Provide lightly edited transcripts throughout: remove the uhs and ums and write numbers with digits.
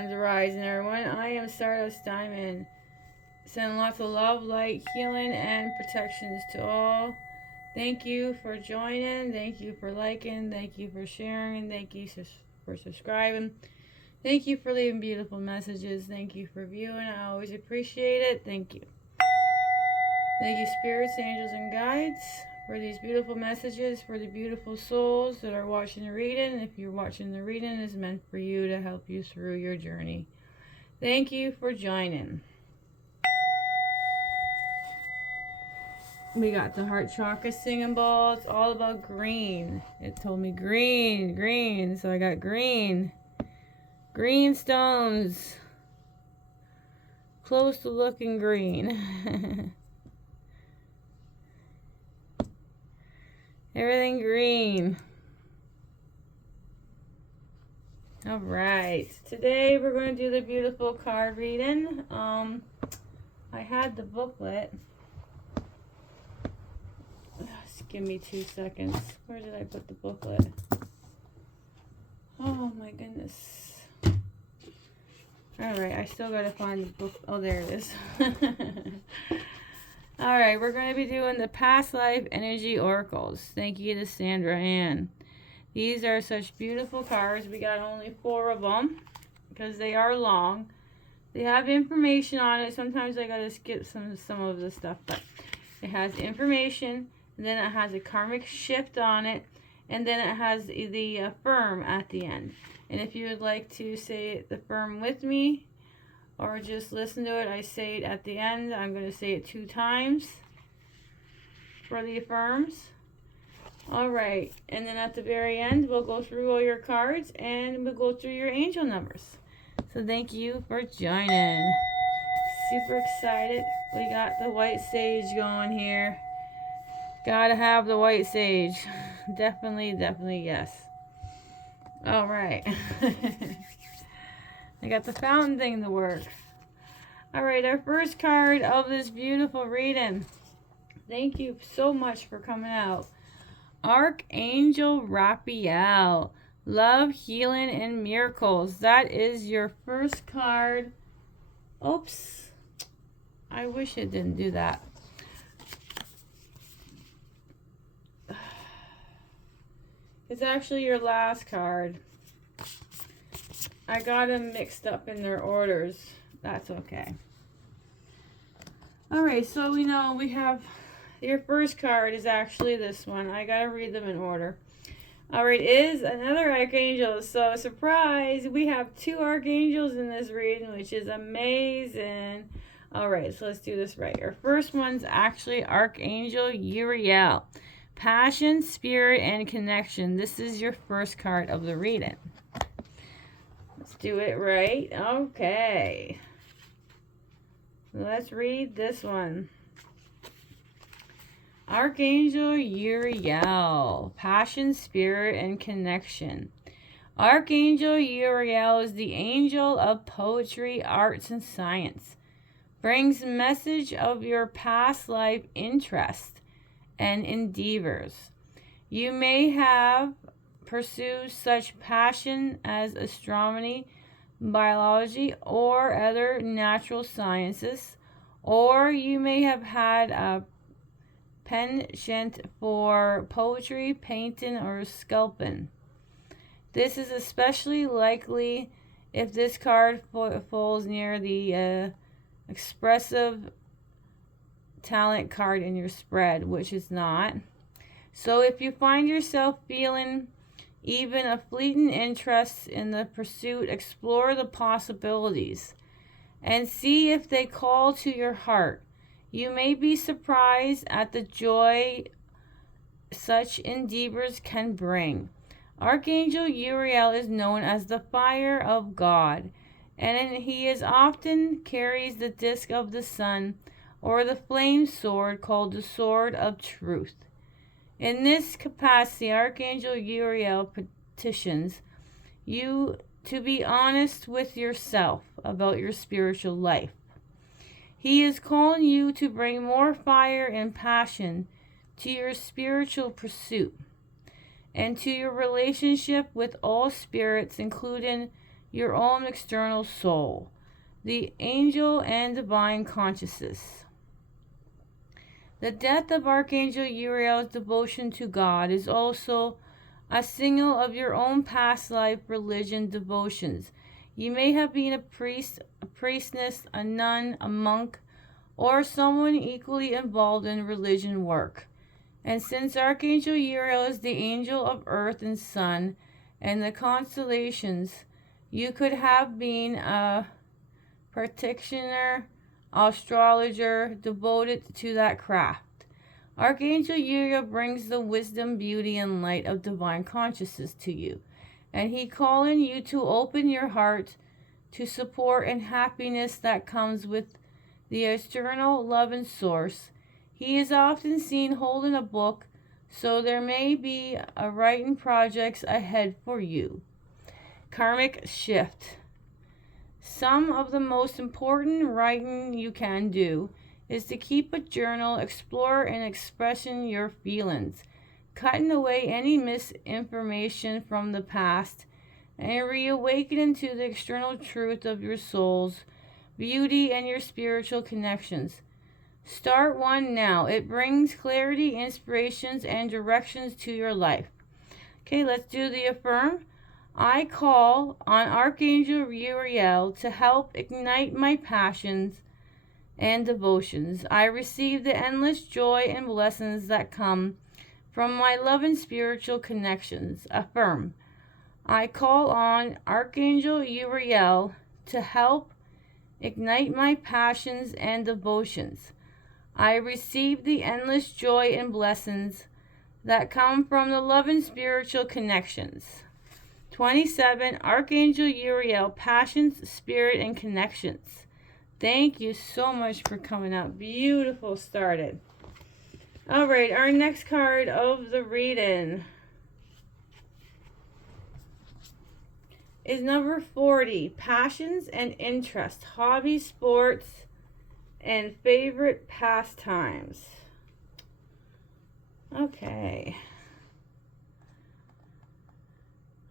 Sun's rising, everyone. I am Stardust Diamond. Send lots of love, light, healing, and protections to all. Thank you for joining. Thank you for liking. Thank you for sharing. Thank you for subscribing. Thank you for leaving beautiful messages. Thank you for viewing. I always appreciate it. Thank you. Thank you, spirits, angels, and guides, for these beautiful messages, for the beautiful souls that are watching the reading. If you're watching the reading, it's meant for you to help you through your journey. Thank you for joining. We got the heart chakra singing ball. It's all about green. It told me green, green. So I got green. Green stones. Close to looking green. Everything green. Alright. Today we're going to do the beautiful card reading. I had the booklet. Just give me 2 seconds. Where did I put the booklet? Oh my goodness. Alright, I still gotta find the book. Oh, there it is. Alright, we're going to be doing the past life energy oracles. Thank you to Sandra Ann. These are such beautiful cards. We got only 4 of them because they are long. They have information on it. Sometimes I gotta skip some of the stuff, but it has information, and then it has a karmic shift on it, and then it has the affirm at the end. And if you would like to say the affirm with me, or just listen to it, I say it at the end. I'm going to say it 2 times for the affirms. Alright, and then at the very end, we'll go through all your cards, and we'll go through your angel numbers. So thank you for joining. Super excited. We got the white sage going here. Gotta have the white sage. Definitely, definitely, yes. Alright. I got the fountain thing to work. Alright, our first card of this beautiful reading. Thank you so much for coming out. Archangel Raphael. Love, healing, and miracles. That is your first card. Oops. I wish it didn't do that. It's actually your last card. I got them mixed up in their orders. That's okay. Alright, so we know we have your first card is actually this one. I gotta read them in order. Alright, is another archangel. So, surprise! We have 2 archangels in this reading, which is amazing. Alright, so let's do this right. Our first one's actually Archangel Uriel. Passion, spirit, and connection. This is your first card of the reading. Let's do it right. Okay. Let's read this one. Archangel Uriel. Passion, spirit, and connection. Archangel Uriel is the angel of poetry, arts, and science. Brings message of your past life interest and endeavors. You may have pursued such passion as astronomy, biology, or other natural sciences, or you may have had a penchant for poetry, painting, or sculpting. This is especially likely if this card falls near the expressive talent card in your spread, which is not. So if you find yourself feeling even a fleeting interest in the pursuit, explore the possibilities and see if they call to your heart. You may be surprised at the joy such endeavors can bring. Archangel Uriel is known as the fire of God, and he is often carries the disc of the sun or the flame sword called the sword of truth. In this capacity, Archangel Uriel petitions you to be honest with yourself about your spiritual life. He is calling you to bring more fire and passion to your spiritual pursuit and to your relationship with all spirits, including your own external soul, the angel and divine consciousness. The death of Archangel Uriel's devotion to God is also a signal of your own past life religion devotions. You may have been a priest, a priestess, a nun, a monk, or someone equally involved in religion work. And since Archangel Uriel is the angel of earth and sun and the constellations, you could have been a practitioner, astrologer, devoted to that craft. Archangel Uriel brings the wisdom, beauty, and light of divine consciousness to you, and he calling you to open your heart to support and happiness that comes with the eternal love and source. He is often seen holding a book, so there may be a writing projects ahead for you. Karmic shift. Some of the most important writing you can do is to keep a journal, explore and expressing your feelings, cutting away any misinformation from the past, and reawakening to the external truth of your soul's beauty and your spiritual connections. Start one now. It brings clarity, inspirations, and directions to your life. Okay, let's do the affirm. I call on Archangel Uriel to help ignite my passions and devotions. I receive the endless joy and blessings that come from my love and spiritual connections. Affirm. I call on Archangel Uriel to help ignite my passions and devotions. I receive the endless joy and blessings that come from the love and spiritual connections. 27. Archangel Uriel, passions, spirit, and connections. Thank you so much for coming out. Beautiful started. All right, our next card of the reading is number 40. Passions and interests, hobbies, sports, and favorite pastimes. Okay.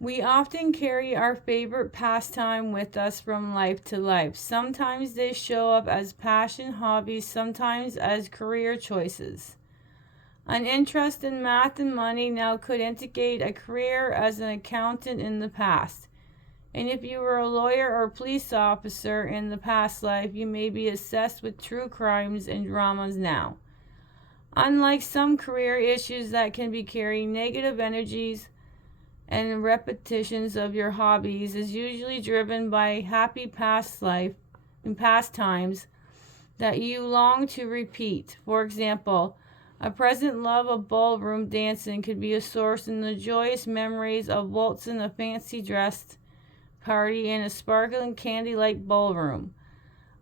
We often carry our favorite pastime with us from life to life. Sometimes they show up as passion, hobbies, sometimes as career choices. An interest in math and money now could indicate a career as an accountant in the past. And if you were a lawyer or police officer in the past life, you may be obsessed with true crimes and dramas now. Unlike some career issues that can be carrying negative energies, and repetitions of your hobbies is usually driven by happy past life and pastimes that you long to repeat. For example, a present love of ballroom dancing could be a source in the joyous memories of waltzing a fancy dressed party in a sparkling candy-like ballroom.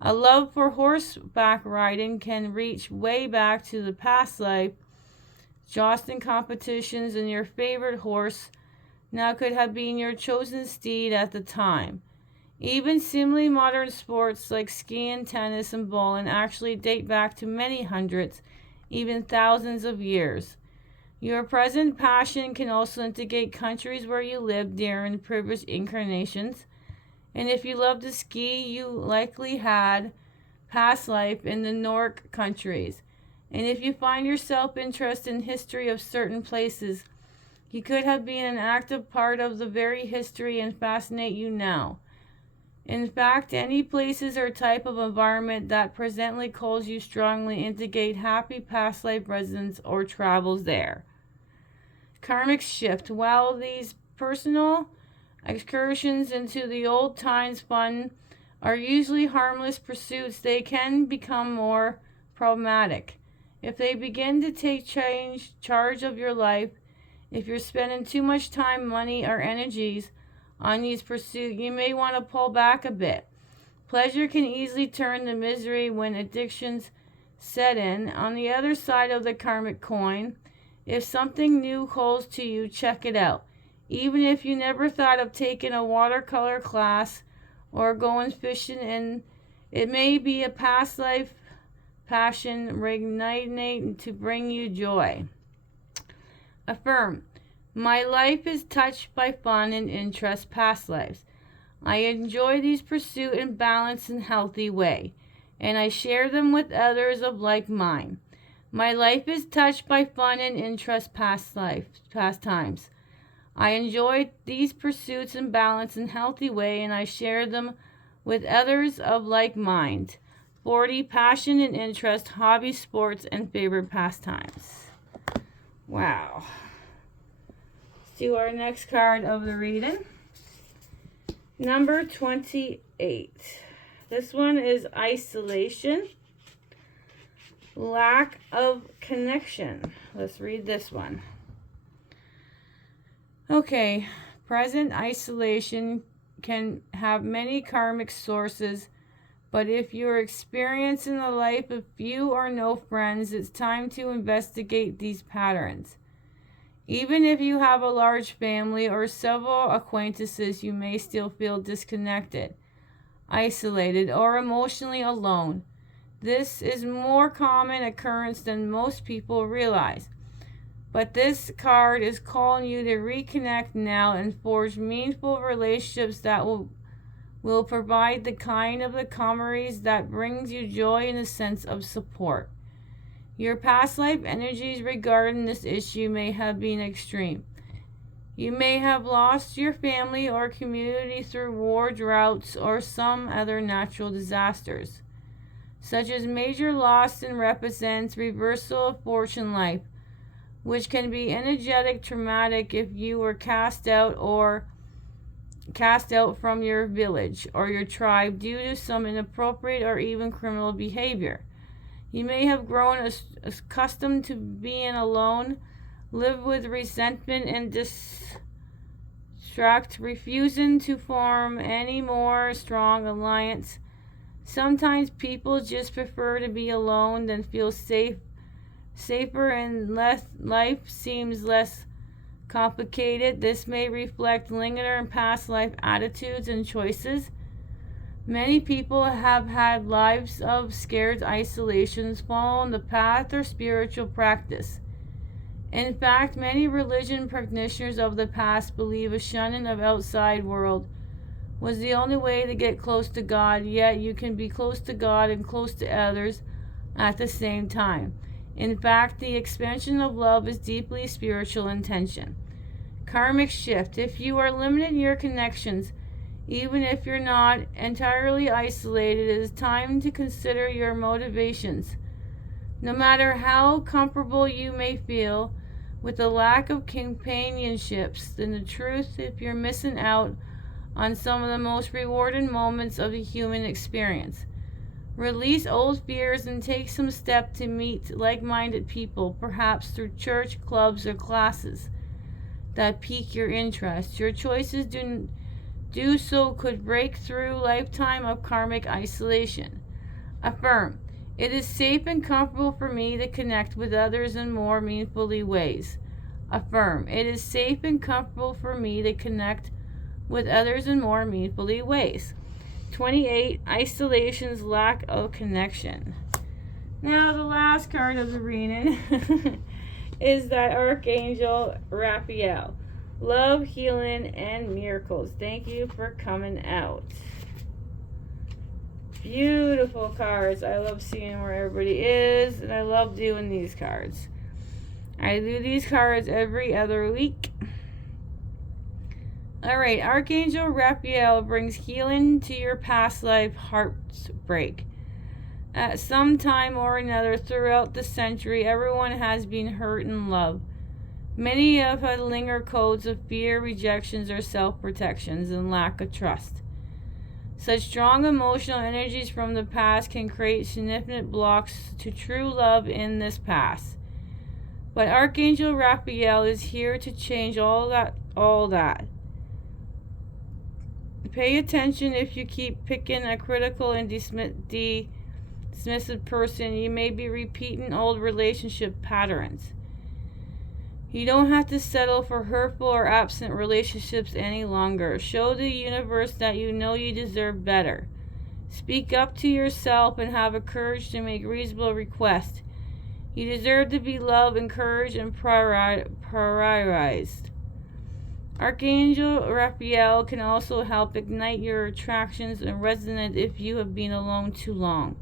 A love for horseback riding can reach way back to the past life. Jousting competitions and your favorite horse now could have been your chosen steed at the time. Even seemingly modern sports like skiing, tennis, and bowling actually date back to many hundreds, even thousands of years. Your present passion can also indicate countries where you lived during previous incarnations. And if you love to ski, you likely had past life in the Nordic countries. And if you find yourself interested in history of certain places, you could have been an active part of the very history and fascinate you now. In fact, any places or type of environment that presently calls you strongly indicate happy past life residence or travels there. Karmic shift. While these personal excursions into the old times fun are usually harmless pursuits, they can become more problematic. If they begin to take charge of your life, if you're spending too much time, money, or energies on these pursuits, you may want to pull back a bit. Pleasure can easily turn to misery when addictions set in. On the other side of the karmic coin, if something new calls to you, check it out. Even if you never thought of taking a watercolor class or going fishing, and it may be a past life passion reigniting to bring you joy. Affirm. My life is touched by fun and interest past lives. I enjoy these pursuits in balanced and healthy way, and I share them with others of like mind. My life is touched by fun and interest pastimes. I enjoy these pursuits in balanced and healthy way, and I share them with others of like mind. 40. Passion and interest, hobby, sports, and favorite pastimes. Wow. Let's do our next card of the reading. Number 28. This one is isolation, lack of connection. Let's read this one. Okay, present isolation can have many karmic sources, but if you're experiencing a life of few or no friends, it's time to investigate these patterns. Even if you have a large family or several acquaintances, you may still feel disconnected, isolated, or emotionally alone. This is more common occurrence than most people realize. But this card is calling you to reconnect now and forge meaningful relationships that will provide the kind of camaraderie that brings you joy and a sense of support. Your past life energies regarding this issue may have been extreme. You may have lost your family or community through war, droughts, or some other natural disasters, such as major loss and represents reversal of fortune life, which can be energetic, traumatic if you were cast out from your village or your tribe due to some inappropriate or even criminal behavior. You may have grown accustomed to being alone, live with resentment and distrust, refusing to form any more strong alliance. Sometimes people just prefer to be alone than feel safer and life seems less complicated. This may reflect lingering past life attitudes and choices. Many people have had lives of scared isolations, following the path or spiritual practice. In fact, many religion practitioners of the past believe a shunning of outside world was the only way to get close to God, yet you can be close to God and close to others at the same time. In fact, the expansion of love is deeply spiritual intention. Karmic shift. If you are limiting your connections, even if you're not entirely isolated, it is time to consider your motivations. No matter how comfortable you may feel with the lack of companionships, then the truth, if you're missing out on some of the most rewarding moments of the human experience. Release old fears and take some step to meet like-minded people, perhaps through church, clubs, or classes that pique your interest. Your choices do so could break through a lifetime of karmic isolation. Affirm. It is safe and comfortable for me to connect with others in more meaningful ways. Affirm. It is safe and comfortable for me to connect with others in more meaningful ways. 28. Isolation's lack of connection. Now the last card of the reading is that Archangel Raphael. Love, healing, and miracles. Thank you for coming out. Beautiful cards. I love seeing where everybody is, and I love doing these cards. I do these cards every other week. Alright, Archangel Raphael brings healing to your past life heartbreak. At some time or another throughout the century, everyone has been hurt in love. Many have had linger codes of fear, rejections, or self-protections, and lack of trust. Such strong emotional energies from the past can create significant blocks to true love in this past. But Archangel Raphael is here to change all that. Pay attention. If you keep picking a critical and dismissive person, you may be repeating old relationship patterns. You don't have to settle for hurtful or absent relationships any longer. Show the universe that you know you deserve better. Speak up to yourself and have the courage to make reasonable requests. You deserve to be loved, encouraged, and prioritized. Archangel Raphael can also help ignite your attractions and resonance if you have been alone too long.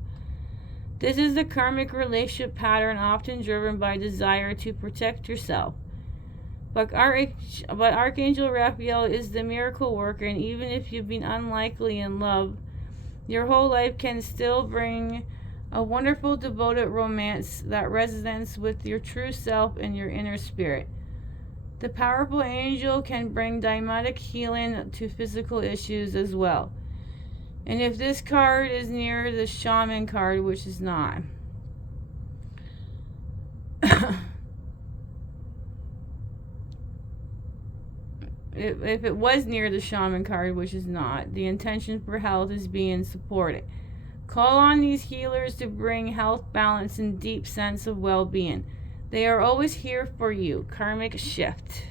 This is the karmic relationship pattern often driven by desire to protect yourself. But Archangel Raphael is the miracle worker, and even if you've been unlikely in love, your whole life can still bring a wonderful devoted romance that resonates with your true self and your inner spirit. The powerful angel can bring dynamic healing to physical issues as well. And if this card is near the shaman card, which is not. If it was near the shaman card, which is not, the intention for health is being supported. Call on these healers to bring health, balance, and deep sense of well-being. They are always here for you. Karmic shift.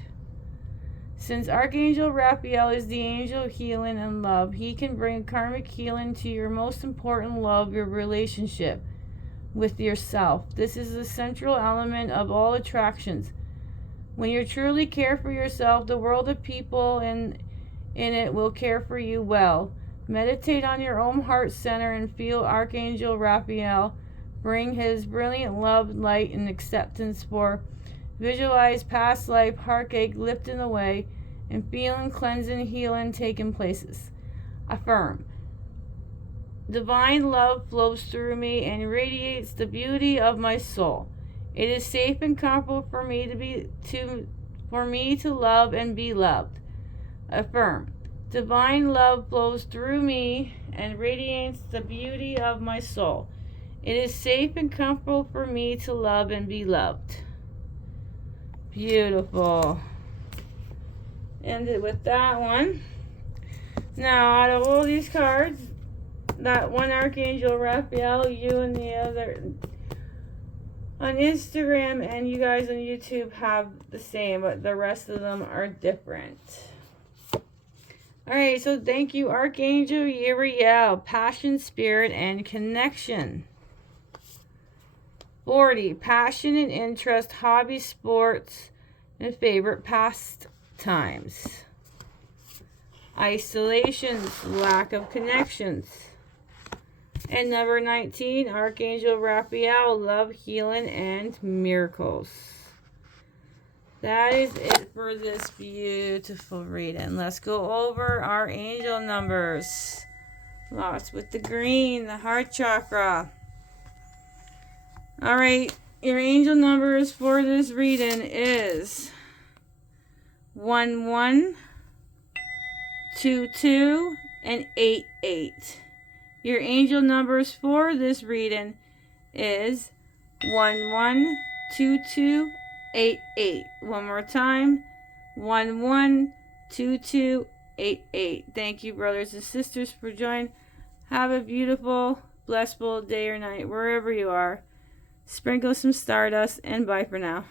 Since Archangel Raphael is the angel of healing and love, he can bring karmic healing to your most important love, your relationship with yourself. This is the central element of all attractions. When you truly care for yourself, the world of people in it will care for you well. Meditate on your own heart center and feel Archangel Raphael bring his brilliant love, light, and acceptance for. Visualize past life heartache lifting away and feeling cleansing, healing taking places. Affirm. Divine love flows through me and radiates the beauty of my soul. It is safe and comfortable for me to love and be loved. Affirm. Divine love flows through me and radiates the beauty of my soul. It is safe and comfortable for me to love and be loved. Beautiful. Ended with that one. Now, out of all these cards, that one Archangel Raphael, you and the other on Instagram and you guys on YouTube have the same, but the rest of them are different. Alright, so thank you, Archangel Uriel, passion, spirit, and connection. 40, passion and interest, hobby, sports, and favorite pastimes. Isolations, lack of connections. And number 19, Archangel Raphael, love, healing, and miracles. That is it for this beautiful reading. Let's go over our angel numbers. Lots with the green, the heart chakra. Alright, your angel numbers for this reading is 11, 22, and 88. Your angel numbers for this reading is 11, 22, 88. One more time. 11, 22, 88. Thank you, brothers and sisters, for joining. Have a beautiful, blissful day or night, wherever you are. Sprinkle some stardust, and bye for now.